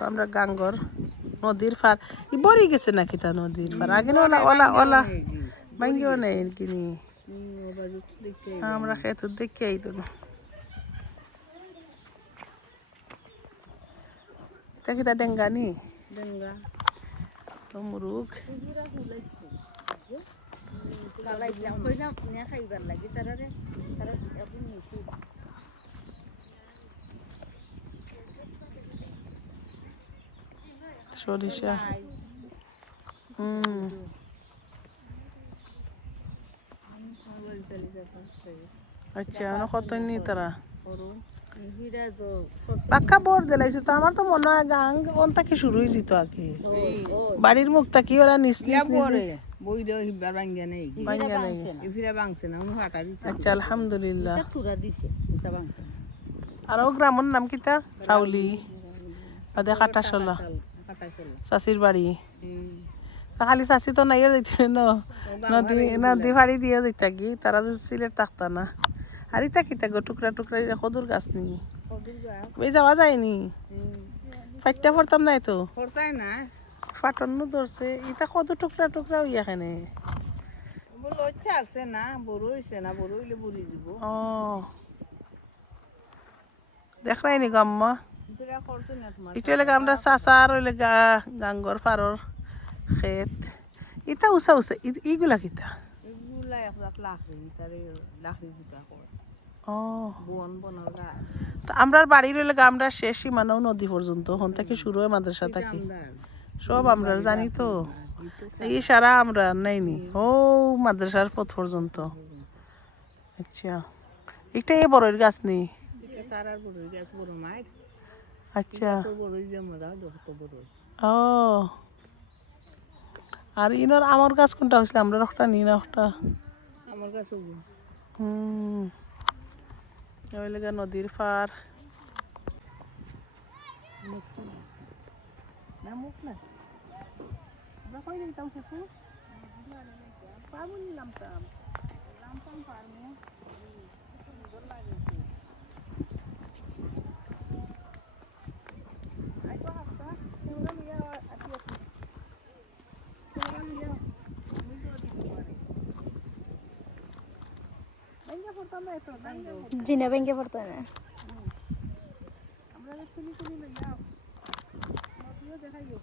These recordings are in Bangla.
আমরা গাঙ্গর নদীর পার বড়ি গেছে নাকি তা নদীর পার আগে না ওলা ওলা ওলা ভাঙ্গিও নেই কিনি আমরা খেতে দেখি আইতো না এটা কি তা ডেঙ্গানি ডেঙ্গা তো মুরুগ কালাইলাম কইলাম নিয়া খাইবার লাগি তারা আপনি নিছি সরিষা আচ্ছা কত নি তারা পাক্কা বর দিলাইছে তো আমার তো মনে হয় গাং কোন থেকে শুরু হয়ে যেত আগে বাড়ির মুখ থেকে ওরা নিস নিস নিস বইলো হিবার ভাঙ্গা নেই ভাঙ্গা নাই ইফিরা ভাঙছে না উনি ফাটা দিছে আচ্ছা আলহামদুলিল্লাহ তুরা দিছে এটা ভাঙছে আর ও গ্রামের নাম কিতা রাউলি বাদে কাটাশলা চাষির বাড়ি খালি চাষি তো নাইও যাইতে নদী নদী ফাড়ি দিয়ে যাইতা কি তারা সিলেট থাকতা না আর ইতা কিতা গো টুকরা টুকরা কদুর গাছ নি ওই যাওয়া যায়নি ফাইটটা পড়তাম নাই তো পড়তাই না ফাটন্ন ধরছে ইতা কদু টুকরা টুকরা হইয়া খানে লজ্জা আছে না বড় হইছে না বড় হইলে বুড়ি দিব ও দেখলাই নি গাম্মা এটা করতে না তোমার এটা লাগে আমরা চাচার ওইলে গাঙ্গর পারর ক্ষেত ইতা উষা উষা ইগুলা কিতা এগুলা এক লাখরি তারে লাখরি দুটা কর ও বন বনালা তো আমরা বাড়ির ওইলে আমরা শেষ সীমানাও নদী পর্যন্ত হন থেকে শুরু হয় মাদ্রাসা থেকে সব আমরা জানি তো এই সারা আমরা নাইনি ও মাদ্রাসার পথ পর্যন্ত আচ্ছা এটা এই বড়ের গাছ নেই এটা তারার বড় গাছ বড় মাইর আচ্ছা বড় যে মজা যত বড় ও আর ইনার আমার গাছ কোনটা হয়েছিল আমরা একটা নি না একটা আমার কাছে ওই লেগে নদীর পার না মুখ না আমরা কই দিতাম সেতু পাবো নি লামতাম পারমু সুন্দর লাগে আইবা হাসতা তোরা লিয়া আতি আতি তোরা লিয়া আমি তো দিতে পারি ভাঙ্গা পড়তাম না তো জিনা ভেঙে পড়তো না আমরা তুমি তুমি লইয়া নদীও দেখাইও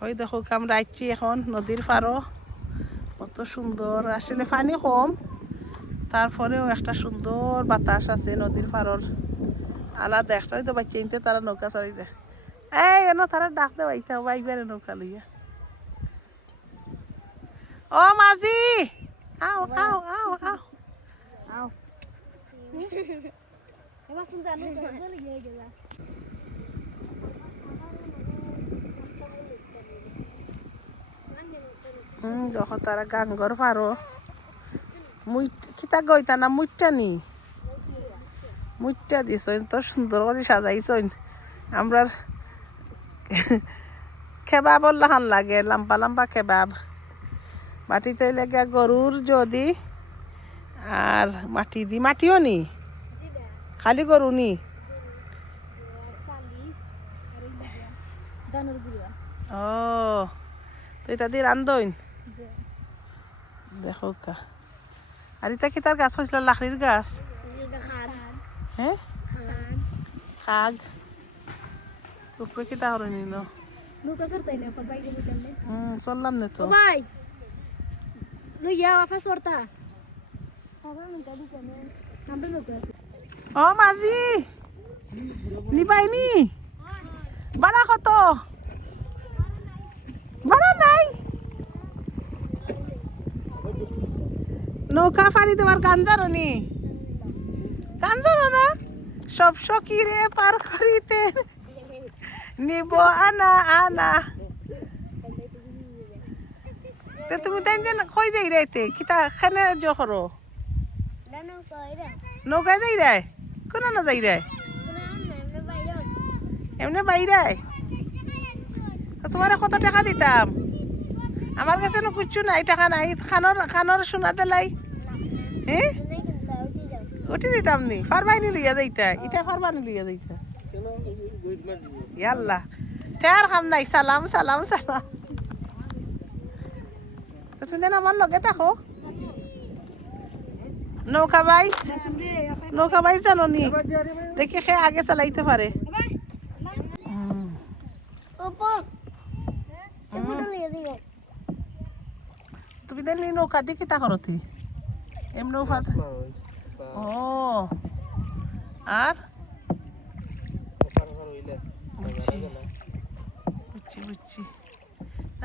ওই দেখো আমরা আইছি এখন নদীর পারও কত সুন্দর আসলে পানি কম তারপরেও একটা সুন্দর বাতাস আছে নদীর পারর আলাদা একটা তো বাচ্চা ইনতে তারা নৌকা চড়ি দেয় এই এনো তারা ডাক দে বাইতে বাইবারে নৌকা লইয়া ও মাঝি আও আও আও আও আও এবার শুনতে আনো চলে গিয়ে গেলা যখন তারা গাঙ্গর পারো মুই কিতা গইতা না মুইটা নি মুইটা দিছ তো সুন্দর করে সাজাইছ আমরা খেবাব লাহান লাগে লম্বা লম্বা খেবাব মাটিতে লেগে গরুর যদি আর মাটি দি মাটিও নি খালি গরু নি ও তো এটা দিয়ে রান্ধইন দেখো কা আর এটা কি তার গাছ হয়েছিল লাকড়ির গাছ হ্যাঁ খাগ উপরে কি তা হরে নিল চললাম না তো ও মাঝি নিবাইনি বাড়া কত বাড়া নাই নৌকা ফাড়ি দেওয়ার গান জানো নি গান জানো না সব সকিরে পার করিতে নিব আনা আনা তুমি তাই যে কই যাই রাইতে কিতা খানে জ করো নৌকায় যাই রে কোন না যাই রে এমনি বাইরে তোমার কত টাকা দিতাম আমার কাছে না কিচ্ছু নাই টাকা নাই খানোর সোনা দিলাই হ্যাঁ উঠি দিতাম নি ফারবাইনি লইয়া যাইতা ইটা ফারবানি লইয়া যাইতা ইয়াল্লা তার কাম নাই সালাম সালাম সালাম তুমি যেন আমার লগে থাকো নৌকা বাইস জানো নি দেখি সে আগে চালাইতে পারে তুমি দেন নৌকা দিয়ে কিতা করতি এমনি নৌকা ও আর বুঝছি বুঝছি বুঝছি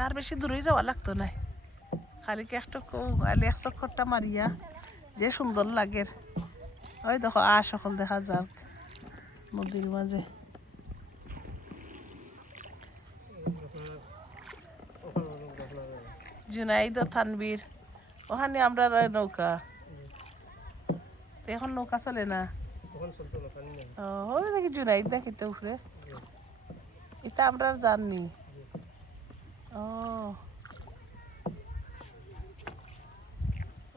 আর বেশি দূরেই যাওয়া লাগতো না খালি কি একটা খালি 1 চক্করটা মারিয়া যে সুন্দর লাগে ওই দেখো সকল দেখা যাক নদীর মাঝে জুনাইদ থানবীর ওখানে আমরা নৌকা এখন নৌকা চলে না ও নাকি জুনাইদ দেখিতে উঠে এটা আমরা জানি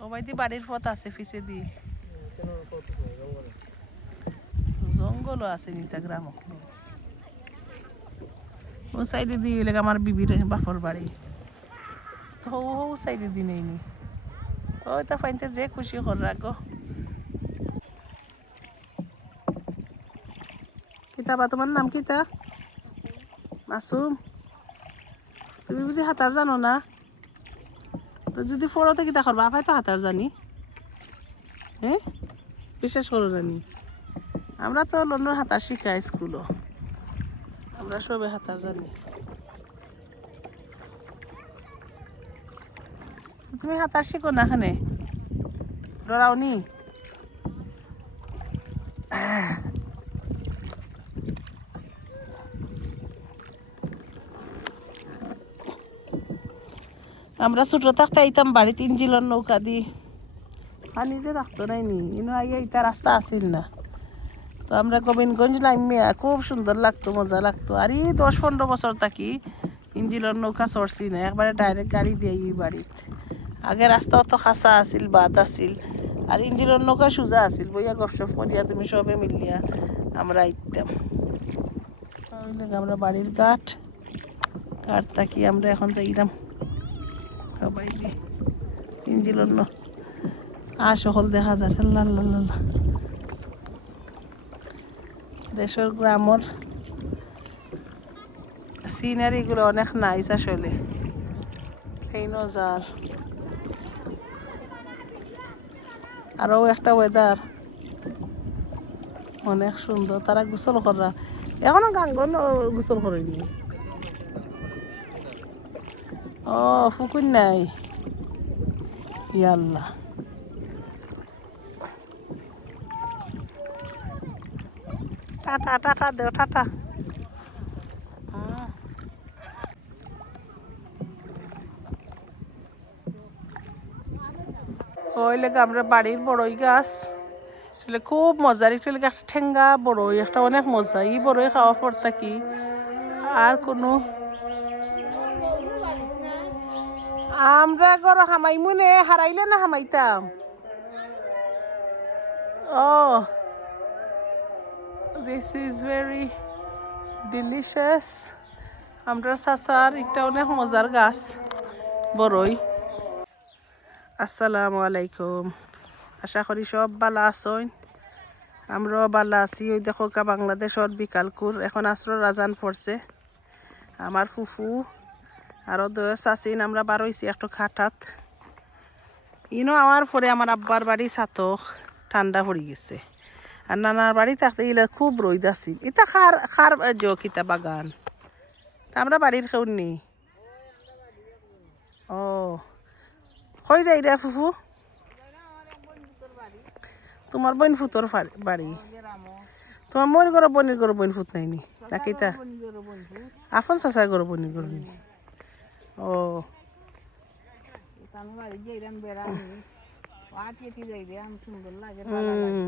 ও বাইদি বাড়ির পথ আছে পিছে দি জঙ্গলও আছে নিতা গ্রাম ও সাইডে দিয়ে এলাকা আমার বিবির বাপর বাড়ি তো ও সাইডে দি নেই নি ওই তা ফাইনতে যে খুশি কর রাখো কিতাবা তোমার নাম কিতা মাসুম তুমি বুঝি হাতার জানো না তো যদি ফোরতে কিতা করবা আপাই তো হাতার জানি হ্যাঁ বিশেষ করে জানি আমরা তো লন্ডন হাতার শিখাই স্কুলও আমরা সবে হাতার জানি তুমি হাতার শিখো না এখানে ডরাও নি আমরা ছোট থাকতে আইতাম বাড়িতে ইঞ্জিলের নৌকা দি পানি যে থাকতো নাই নি ইনো আগে ইটা রাস্তা আসিল না তো আমরা গোবিন্দগঞ্জ নামিয়া খুব সুন্দর লাগতো মজা লাগতো আর 10-15 বছর থাকি ইঞ্জিলের নৌকা চড়ছি না একবারে ডাইরেক্ট গাড়ি দিয়ে বাড়িতে আগে রাস্তা অত খাসা আছিল বাদ আছিল আর ইঞ্জিলের নৌকা সোজা আছিল বইয়া গপসপ করিয়া তুমি সবে মিলিয়া আমরা আইতাম আমরা বাড়ির ঘাট থাকি আমরা এখন যাইলাম সবাই ইঞ্জিলের সকল দেখা যায় আল্লাহ দেশের গ্রামের সিনারিগুলো অনেক নাইস আসলে এই নজার আরও একটা ওয়েদার অনেক সুন্দর তারা গোসল করা এখনো গাঙ্গন গোসল করেনি ও ফুকুর নাই ইয়াল্লা টাটা টাটা দেও টাটা ওই লেগে আমরা বাড়ির বড়ই গাছ খুব মজার একটু লেগে একটা ঠেঙ্গা বড়ই একটা অনেক মজা ই বড়ই খাওয়া পর থাকি আর কোনো আমরা গরো হামাইমু নে হারাইলে না হামাইতাম দিস ইজ ভেরি ডিলিশিয়াস আমরা চাচার একটা অনেক মজার গাছ বড়ই আসসালামু আলাইকুম আশা করি সব ভালো আছেন আমরাও ভালো আছি ওই দেখো বাংলাদেশের বিকালকুর এখন আসর রাজান পড়ছে আমার ফুফু আরও চাচিন আমরা বার হয়েছি একটু খাটাত ইনো আমার পরে আমার আব্বার বাড়ি ছাতক ঠান্ডা পড়ে গেছে আর নানার বাড়ি থাকতে গেলে খুব রোদ আছিল এটা খার কিতা বাগান তা আমরা বাড়ির কেউ নেই ও কই যাই রে ফুফু তোমার বোন ফুতর বাড়ি তোমার মনে করো বনির করো বোন ফুত নাইনি নাকি তা আপন চাচা করো বনির করো নি ও আটি যাই রে আম সুন্দর লাগে ভালো লাগে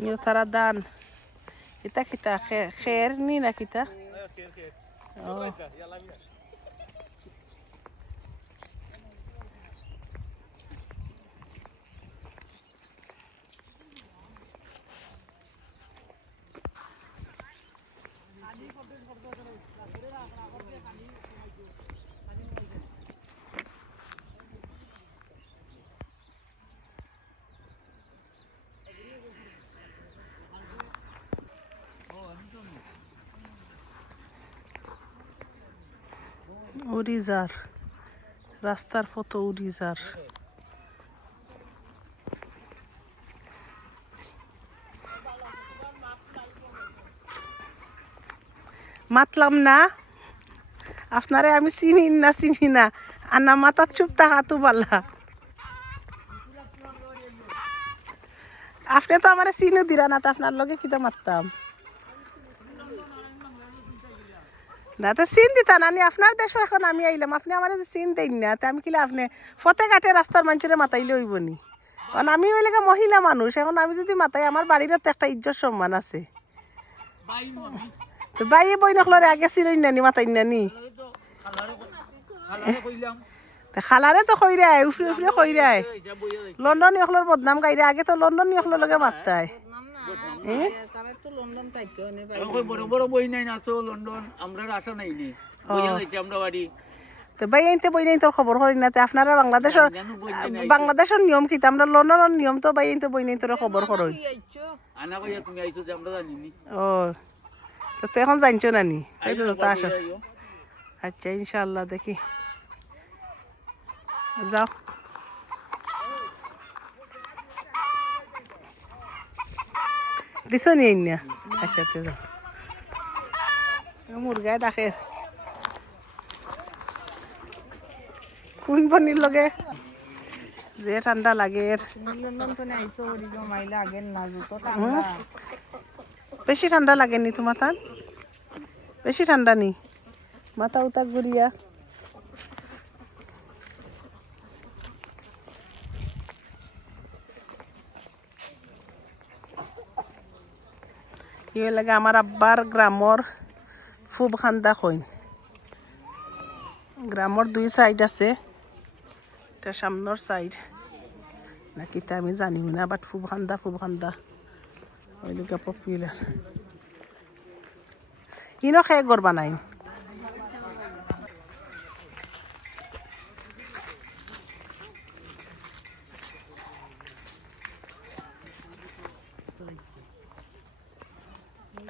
Yo tara dan. Kita kita khair ni na kita. Oh. উড়িজার রাস্তার ফটো উড়িজার মাতলাম না আপনারে আমি চিনি না আনা মাথা চুপ থাকা তো বালা আপনি তো আমার চিনি দিরা না তো আপনার লগে কিতা মারতাম না তো চিন দিতা নানি আপনার দেশ এখন আমি আইলাম আপনি আমার যে চিন দেন না তো আমি কিলে আপনি ফতে ঘাটে রাস্তার মানুষের মাতাইলে হইব নি কারণ আমি হইলে মহিলা মানুষ এখন আমি যদি মাতাই আমার বাড়িরও তো একটা ইজ্জত সম্মান আছে তো বাইয়ে বই নকলরে আগে চিনই নানি মাতাই নানি খালারে তো কইরায় উফরে উফরে কইরায় লন্ডন ইয়কলর বদনাম গাইরে আগে তো লন্ডন ইয়কলর লগে মারতায় তারা তো লন্ডন থাকতো নে বড় বড় বই নাই না তো লন্ডন আমরা আশা নাই নি বইয়া যাইতে আমরা বাড়ি তো ভাই আইনতে বই নাই তোর খবর করি না তো আপনারা বাংলাদেশের নিয়ম কি আমরা লন্ডনের নিয়ম তো ভাই আইনতে বই নাই তোর খবর করই আনা কইয়া তুমি আইছো যে আমরা জানি নি ও তো তুই এখন জানছো নানি এই তো তো আসো আচ্ছা ইনশাআল্লাহ দেখি যাও দিছো নি না আচ্ছা তো যাও মুরগায় ডাকে কোন বনির লগে যে ঠান্ডা লাগে লন্ডন তো আইছো ওদিকে মাইলা আগের না যত ঠান্ডা বেশি ঠান্ডা লাগেনি তোমার তার বেশি ঠান্ডা নি মাথা উতা ঘুরিয়া কি লাগে আমার আব্বার গ্রামর ফুব খান্দা কইন গ্রামর দুই সাইড আছে এটা সামনের সাইড নাকি তা আমি জানি না বাট ফুব খান্দা ওই লোক পপুলার ইনো খেয়ে গড় বানাই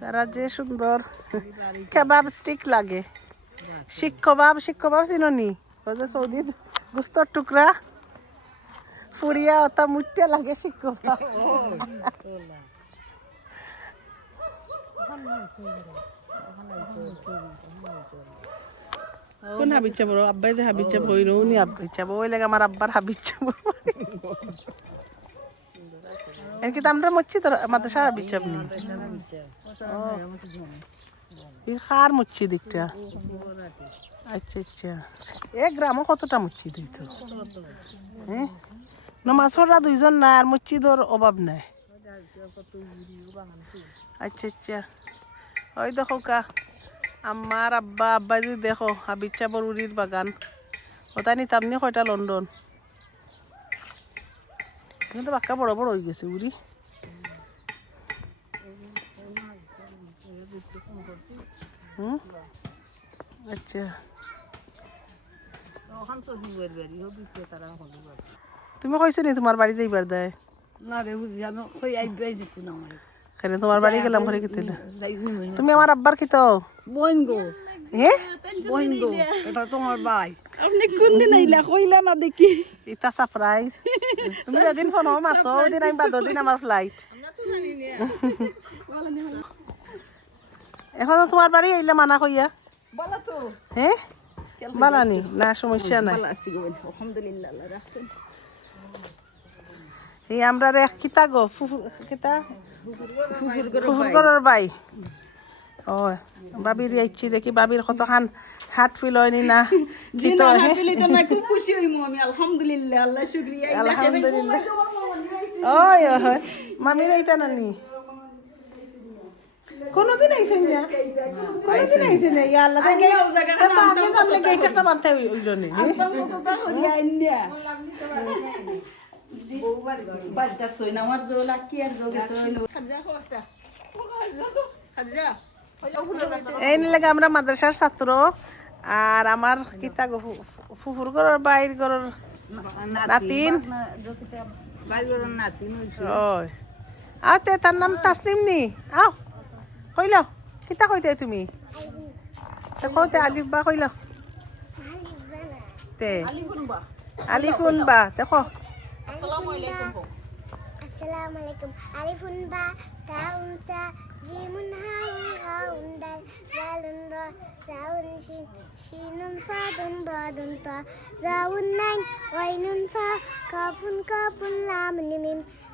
তারা যে সুন্দর কেবাব স্টিক লাগে শিক কবাব চিননি ওই যে সৌদির গুস্তর টুকরা ফুরিয়া ওটা মুটতে লাগে শিক কবাব কোন হাবিজ চাবো আব্বাই যে হাবিজ চাবো ওই রৌনি হাবিজ চাবো ওই লাগে আমার আব্বার হাবিজ চাবো এনকি আমরা মুচ্ছি তো মাদ্রাসা হাবিজ চাবনি খার মুচ্ছি দিকটা আচ্ছা এক গ্রামও কতটা মুচ্ছি দিই তো হ্যাঁ মাছরা দুইজন না আর মুচ্ছিদর অভাব নাই আচ্ছা ওই দেখো কা আমার আব্বা যদি দেখো হাবিজ চাবর উড়ির বাগান ওটা নিতাম নি কয়টা লন্ডন কিন্তু বাক্কা বড় হয়ে গেছে উড়ি আচ্ছা তুমি কইছো নি তোমার বাড়ি যাইবার দেয় না রে জানো কই আইবাই দেখো না আমার কেন তোমার বাড়ি গেলাম ঘরে কিতে তুমি আমার আব্বার কি তো বোন গো এটা তোমার ভাই আপনি কোন দিন আইলা কইলা না দেখি এটা সারপ্রাইজ তুমি যেদিন ফোন হবে মাত্র ওই দিন আমি বাদ দিন আমার ফ্লাইট এখন তোমার বাড়ি আইলে মানা কইয়া বলা তো হ্যাঁ বালানি না সমস্যা নাই আলহামদুলিল্লাহ আল্লাহ রাখছেন এই আমরা রে কিতা গো ফুফুর কিতা ফুফুর গরর বাই ও বাবির আইছি দেখি বাবির কতখান হাট ফিল হয়নি না কিতো খুব খুশি হইমু আমি আলহামদুলিল্লাহ আল্লাহ শুকরিয়া আলহামদুলিল্লাহ ওই ওই মামির আইতা নানি কোনদিন আইছেন না কোনদিন আইছেন না ইয়া আল্লাহ তাকে তো আগে জানলে গেট একটা বানতে হইলো নি বাড়িটা সই না আমার জোলা কি আর যোগে সই এই লাগে আমরা মাদ্রাসার ছাত্র আর আমার কিতা গো ফুফুর ঘরের বাইর ঘরের নাতিন ওই আতে তার নাম তাসনিম নি আও কইল কিতা কইতে তুমি তে কইতে আলিফ বা কইল তে আলিফুন বা দেখো আসসালামু আলাইকুম আলিফুন বা তাউন সা জিমুন হাউন দাল জালুন রা জাউন শিন শিনুন সাদুন দাদুন তা জাউন নাইন ওয়াইনুন ফা কাফুন লাম মিম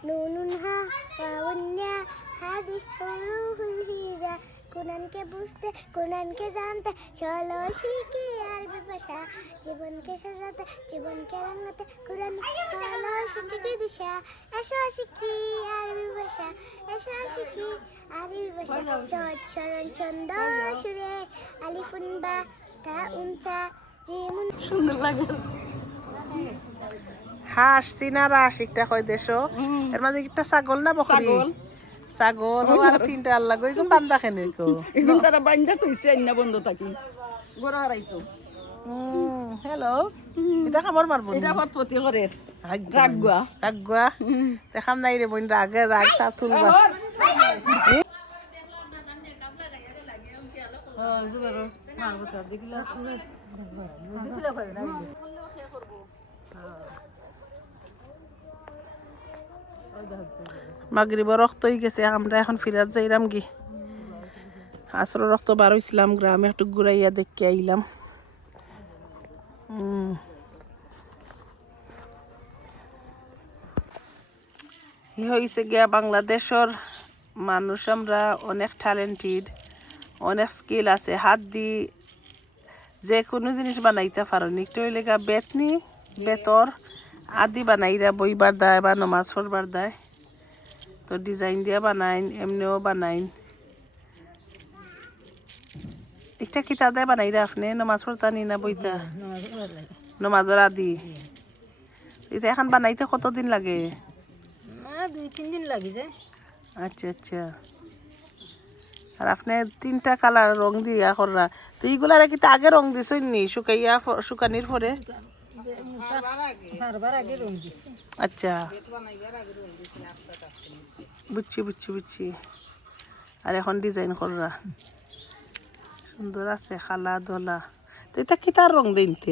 নুনুন হা ওয়াউন ইয়া হাদি হুরুফুল হিজা কোরআনকে বুঝতে কোরআনকে জানতে চলো শিখি আরবি ভাষা জীবনকে সাজাতে জীবনকে রঙাতে কোরআন চলো শিখি দিশা এসো শিখি আরবি ভাষা এসো শিখি আরবি ভাষা চট চরণ ছন্দ সুরে আলিফুন বা তাউন সা জিমুন সুন্দর লাগে হাঁস সিনারা শিকটা কই দেশো এর মাঝে একটা ছাগল না বকরি ছাগল আর তিনটা আল্লাহ গই কোন বান্দা খেনে কো এখন তারা বান্ধা কইছে না বন্ধ থাকি গড়া হারাইতো হ্যালো এটা খাবার মারবো এটা পতপতি করে রাগুয়া রাগুয়া দেখাম নাই রে বোন রাগে রাগ তা তুলবা মাগরিব রক্ত হয়ে গেছে আমরা এখন ফিরাত যাইরাম কি আসর রক্ত বার হইছিলাম গ্রামে একটু ঘুরাইয়া দেখে আইলাম হয়েছে গিয়া বাংলাদেশের মানুষ আমরা অনেক ট্যালেন্টেড অনেক স্কিল আছে হাত দি যে কোনো জিনিস বানাইতে পারো একটু হইলে গা বেতনি বেতর আদি বানাইরা বইবার দেয় বা নমাজ পড়বার দেয় তো ডিজাইন দিয়া বানাইন এমনিও বানাইন একটা কিতা দেয় বানাইরা আপনি নমাজ পড়তা নি না বইতা নমাজের আদি এটা এখন বানাইতে কতদিন লাগে 2-3 দিন লাগি যায় আচ্ছা আচ্ছা আর আপনি তিনটা কালার রং দিয়া কররা তো এইগুলার কি আগে রং দিছই নি শুকাইয়া শুকানির পরে বারবার আগে রং দিছি আচ্ছা বুঝছি বুঝছি বুঝছি আর এখন ডিজাইন কররা সুন্দর আছে খালা দোলা তো এটা কি তার রং দিনতে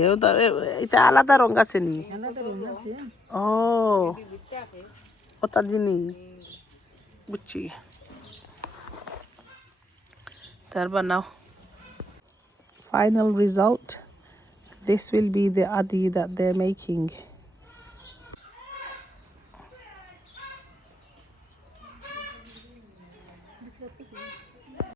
এটা আলাদা রং আছে নি ও কত দিনই বুঝছি তার বানাও final result this will be the adi that they're making